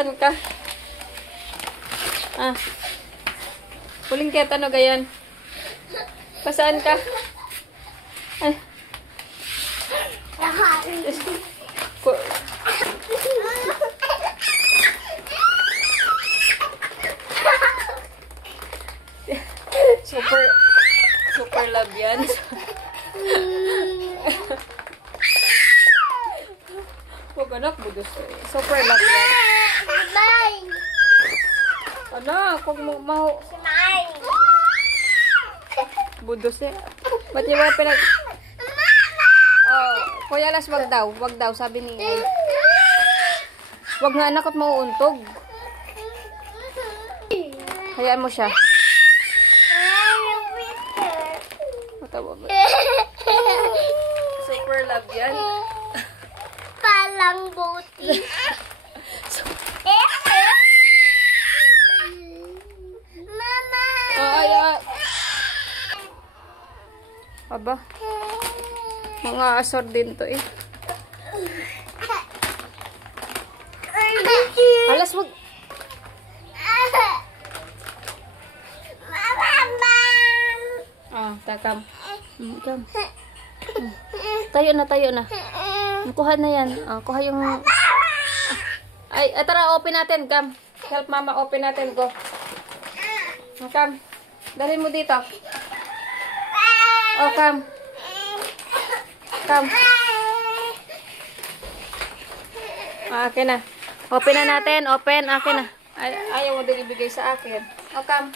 Saan ka? Ah. Puling kaya ano gayan? Pasaan ka? Ay. Super love yan. Huwag anak, budos. Super love yan. Anak, huwag mo mau. Budos eh. Ba't yung mga pinag... Oh, Kuya Las, wag daw. Wag daw, sabi ni Ay. Wag nga anak at mauuntog. Hayaan mo siya. Matawa ba? Super love yan. Palang buti. Mama! Aba. Mga asor din to eh. Alas, wag. Ah, takam. Kam. Tayo na. Kuha na yan. Kuha yung... Ay, tara, open natin, Kam. Help mama, open natin, go. Kam, dalhin mo dito. Oh, Kam. Kam. Akin na. Open na natin, open. Akin na. Ayaw mo din ibigay sa akin. Oh, Kam.